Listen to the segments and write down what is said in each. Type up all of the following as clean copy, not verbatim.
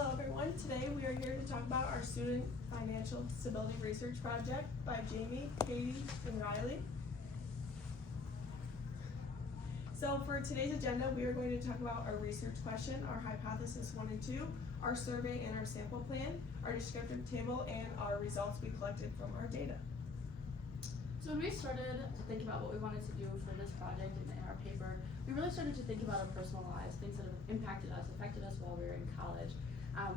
Hello everyone, today we are here to talk about our Student Financial Stability Research Project by Jamie, Katie, and Riley. So for today's agenda, we are going to talk about our research question, our hypothesis 1 and 2, our survey and our sample plan, our descriptive table, and our results we collected from our data. So when we started to think about what we wanted to do for this project and in our paper, we really started to think about our personal lives, things that have impacted us, affected us while we were in college.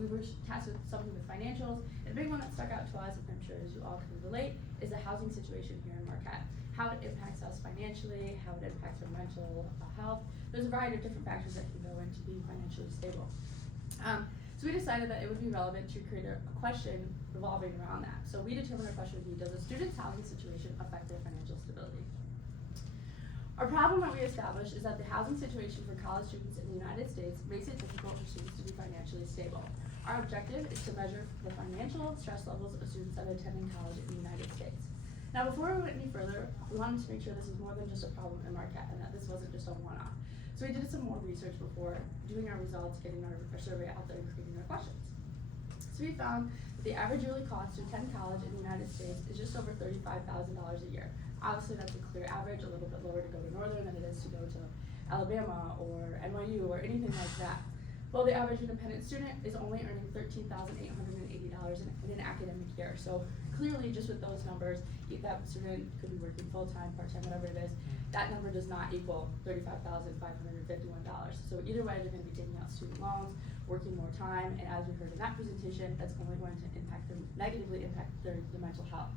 We were tasked with something with financials, and a big one that stuck out to us, and I'm sure as you all can relate, is the housing situation here in Marquette. How it impacts us financially, how it impacts our mental health. There's a variety of different factors that can go into being financially stable. So we decided that it would be relevant to create a question revolving around that. So we determined our question would be, does a student's housing situation affect their financial stability? Our problem that we established is that the housing situation for college students in the United States makes it difficult for students to be financially stable. Our objective is to measure the financial stress levels of students that are attending college in the United States. Now, before we went any further, we wanted to make sure this is more than just a problem in Marquette and that this wasn't just a one-off. So we did some more research before doing our results, getting our survey out there, and creating our questions. So we found that the average yearly cost to attend college in the United States is just over $35,000 a year. Obviously, that's a clear average, a little bit lower to go to Northern than it is to go to Alabama or NYU or anything like that. Well, the average independent student is only earning $13,880 in an academic year. So clearly, just with those numbers, if that student could be working full-time, part-time, whatever it is, that number does not equal $35,551. So either way, they're going to be taking out student loans, working more time, and as we heard in that presentation, that's only going to negatively impact their mental health.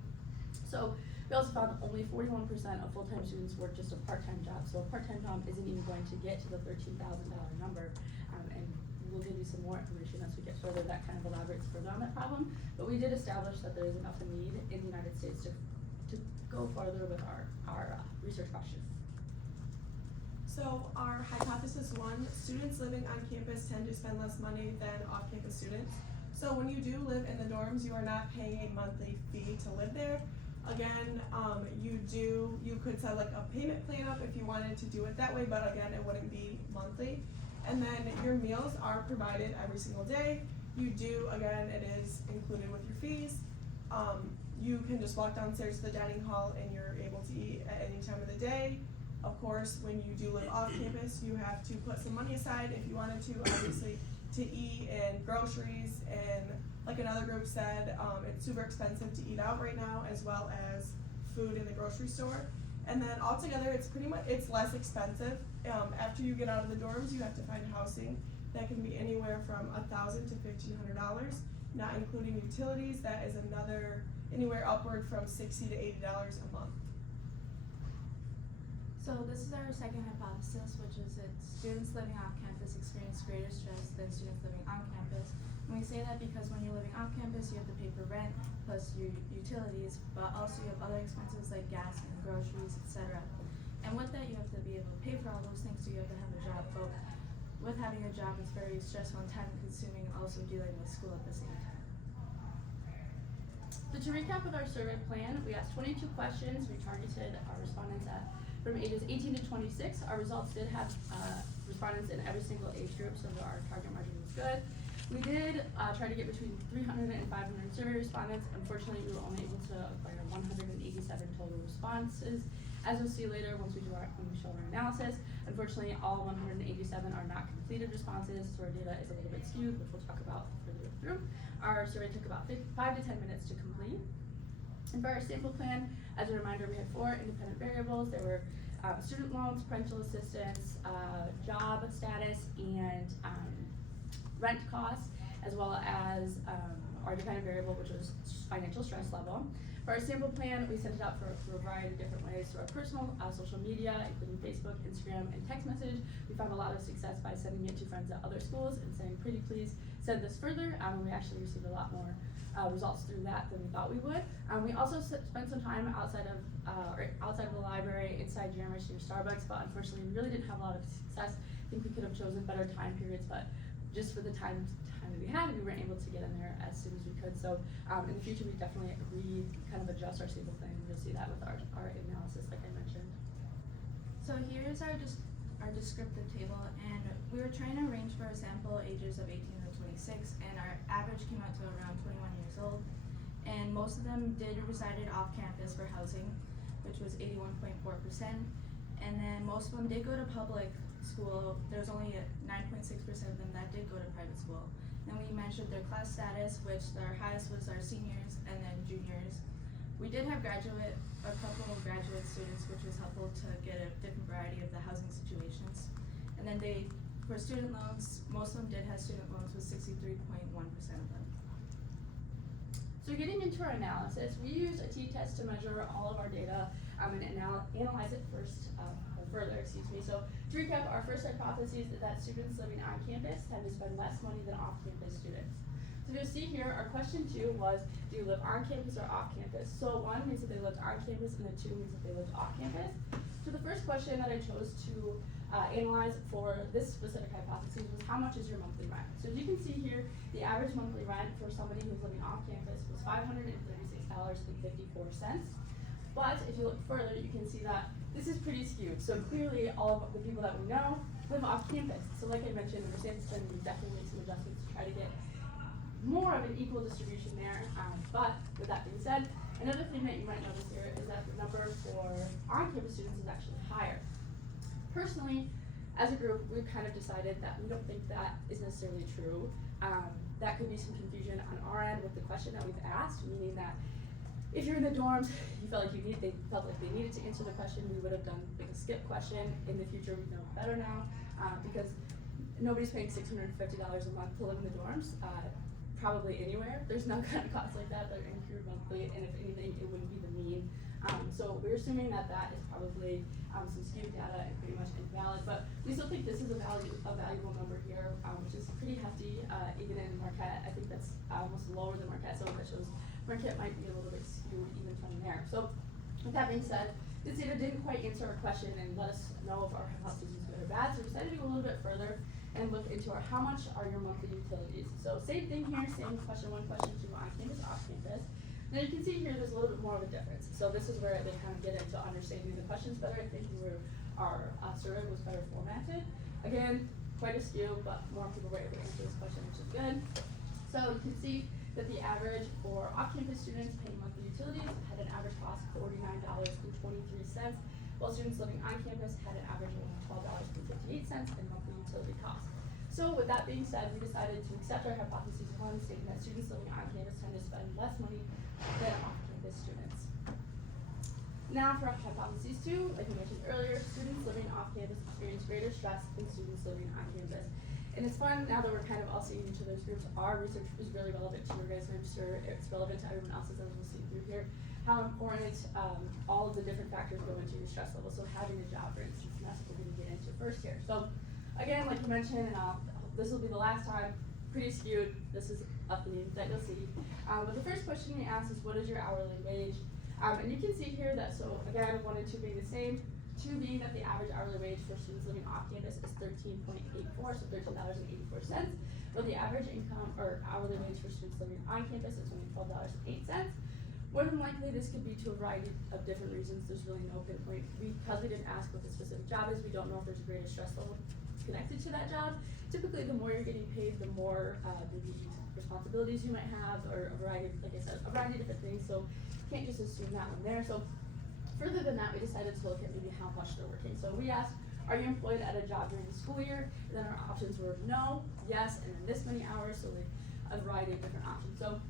So we also found that only 41% of full-time students work just a part-time job. So a part-time job isn't even going to get to the $13,000 number, and we'll give you some more information as we get further that kind of elaborates further on that problem. But we did establish that there is enough need in the United States to go further with our research question. So our hypothesis 1, students living on campus tend to spend less money than off-campus students. So when you do live in the dorms, you are not paying a monthly fee to live there. Again, you could set like a payment plan up if you wanted to do it that way, but again, it wouldn't be monthly. And then your meals are provided every single day. You do, again, it is included with your fees. You can just walk downstairs to the dining hall and you're able to eat at any time of the day. Of course, when you do live off campus, you have to put some money aside if you wanted to, obviously, to eat and groceries, and like another group said, it's super expensive to eat out right now, as well as food in the grocery store. And then altogether, it's less expensive. After you get out of the dorms, you have to find housing that can be anywhere from $1,000 to $1,500, not including utilities. That is anywhere upward from $60 to $80 a month. So this is our second hypothesis, which is that students living off campus experience greater stress than students living on campus. And we say that because when you're living off campus, you have to pay for rent plus your utilities, but also you have other expenses like gas and groceries, etc. And with that, you have to be able to pay for all those things, so you have to have a job. But with having a job, it's very stressful and time-consuming, and also dealing with school at the same time. So to recap with our survey plan, we asked 22 questions. We targeted our respondents from ages 18 to 26. Our results did have respondents in every single age group, so our target margin was good. We did try to get between 300 and 500 survey respondents. Unfortunately, we were only able to acquire 187 total responses. As we'll see later, when we show our analysis, unfortunately, all 187 are not completed responses, so our data is a little bit skewed, which we'll talk about further through. Our survey took about 5 to 10 minutes to complete. And for our sample plan, as a reminder, we had 4 independent variables. There were student loans, parental assistance, job status, and rent costs, as well as our dependent variable, which was financial stress level. For our sample plan, we sent it out for a variety of different ways through our personal social media, including Facebook, Instagram, and text message. We found a lot of success by sending it to friends at other schools and saying, pretty please send this further. We actually received a lot more results through that than we thought we would. We also spent some time outside of the library, inside University or Starbucks, but unfortunately we really didn't have a lot of success. I think we could have chosen better time periods, but just for the time that we had, we weren't able to get in there as soon as we could. So in the future, we definitely kind of adjust our sample plan. You'll see that with our analysis, like I mentioned. So here is our descriptive table, and we were trying to arrange for a sample ages of 18 to 26, and most of them did resided off campus for housing, which was 81.4%. And then most of them did go to public school. There was only 9.6% of them that did go to private school. Then we mentioned their class status, which our highest was our seniors and then juniors. We did have a couple of graduate students, which was helpful to get a different variety of the housing situations. And then for student loans, most of them did have student loans with 63.1% of them. So getting into our analysis, we use a t-test to measure all of our data and analyze it further. So to recap, our first hypothesis is that students living on campus tend to spend less money than off-campus students. So you'll see here, our question 2 was, do you live on campus or off campus? So 1 means that they lived on campus, and then 2 means that they lived off campus. So the first question that I chose to analyze for this specific hypothesis was, how much is your monthly rent? So as you can see here, the average monthly rent for somebody who's living off campus was $536.54. But if you look further, you can see that this is pretty skewed. So clearly, all of the people that we know live off campus. So like I mentioned, in Mercedes-Benz, we definitely make some adjustments to try to get more of an equal distribution there. But with that being said, another thing that you might notice here is that the number for on-campus students is actually higher. Personally, as a group, we've kind of decided that we don't think that is necessarily true. That could be some confusion on our end with the question that we've asked, meaning that if you're in the dorms, you felt like they felt like they needed to answer the question, we would have done like a skip question. In the future, we know better now, because nobody's paying $650 a month to live in the dorms. Probably anywhere. There's no kind of costs like that that are incurred monthly, and if anything, it wouldn't be the mean. So we're assuming that that is probably some skewed data and pretty much invalid, but we still think this is a valuable number here, which is pretty hefty, even in Marquette. I think that's almost lower than Marquette, so that shows Marquette might be a little bit skewed even from there. So with that being said, this data didn't quite answer our question and let us know if our hypothesis is good or bad, so we decided to go a little bit further and look into how much are your monthly utilities. So same thing here, same question 1, question 2, on campus, off campus. Now you can see here there's a little bit more of a difference. So this is where they kind of get into understanding the questions better. I think our survey was better formatted. Again, quite a skew, but more people were able to answer this question, which is good. So you can see that the average for off-campus students paying monthly utilities had an average cost of $49.23, while students living on campus had an average of $12.58 in monthly utility costs. So with that being said, we decided to accept our hypothesis 1, stating that students living on campus tend to spend less money than off-campus students. Now for hypothesis 2, like we mentioned earlier, students living off campus experience greater stress than students living on campus. And it's fun now that we're kind of all seeing each of those groups. Our research was really relevant to you guys, and I'm sure it's relevant to everyone else's as we'll see through here. How important all of the different factors go into your stress level. So having a job, for instance, and that's what we're going to get into first here. So again, like you mentioned, and this will be the last time, pretty skewed. This is a theme that you'll see. But the first question we asked is, what is your hourly wage? And you can see here that, so again, 1 and 2 being the same, 2 being that the average hourly wage for students living off campus is $13.84, so $13.84. But the average income or hourly wage for students living on campus is only $12.08. More than likely, this could be to a variety of different reasons. There's really no pinpoint. Because we didn't ask what the specific job is, we don't know if there's a greater stress level connected to that job. Typically, the more you're getting paid, the more maybe responsibilities you might have, or a variety of, like I said, a variety of different things. So can't just assume that one there. So further than that, we decided to look at maybe how much they're working. So we asked, are you employed at a job during the school year? And then our options were no, yes, and then this many hours, so like a variety of different options. So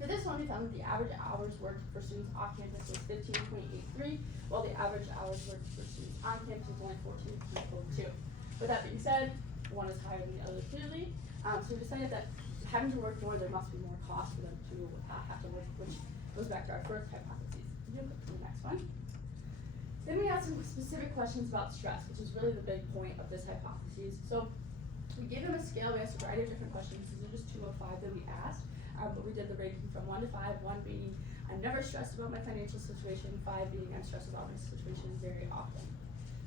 for this one, we found that the average hours worked for students off campus was 15.83, while the average hours worked for students on campus was only 14.02. With that being said, one is higher than the other clearly. So we decided that having to work more, there must be more cost for them to have to work, which goes back to our first hypothesis. You can go to the next one. Then we asked some specific questions about stress, which is really the big point of this hypothesis. So we gave them a scale. We asked a variety of different questions. These are just 2 of 5 that we asked, but we did the ranking from 1 to 5. 1 being, I'm never stressed about my financial situation. 5 being, I'm stressed about my situation very often.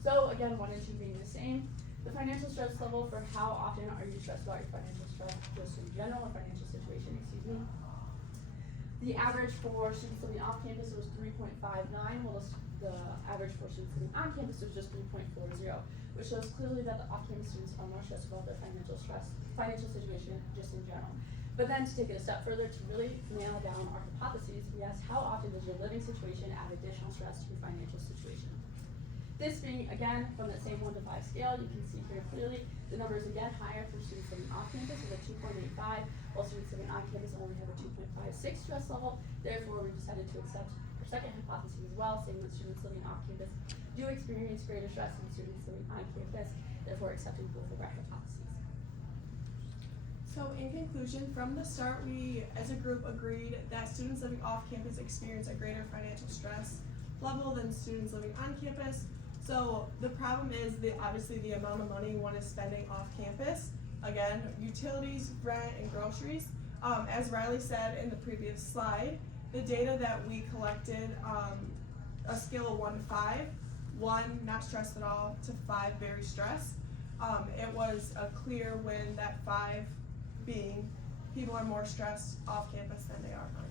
So again, 1 and 2 being the same. The financial stress level for how often are you stressed about your financial stress, just in general, or financial situation, excuse me. The average for students living off campus was 3.59, while the average for students living on campus was just 3.40, which shows clearly that the off-campus students are more stressed about their financial situation just in general. But then to take it a step further, to really nail down our hypotheses, we asked how often does your living situation add additional stress to your financial situation? This being, again, from that same 1 to 5 scale, you can see here clearly the number is again higher for students living off campus with a 2.85, while students living on campus only have a 2.56 stress level. Therefore, we decided to accept our second hypothesis as well, saying that students living off campus do experience greater stress than students living on campus, therefore accepting both of our hypotheses. So in conclusion, from the start, we as a group agreed that students living off campus experience a greater financial stress level than students living on campus. So the problem is obviously the amount of money one is spending off campus. Again, utilities, rent, and groceries. As Riley said in the previous slide, the data that we collected, a scale of 1 to 5, 1 not stressed at all to 5 very stressed. It was a clear win that 5 being people are more stressed off campus than they are on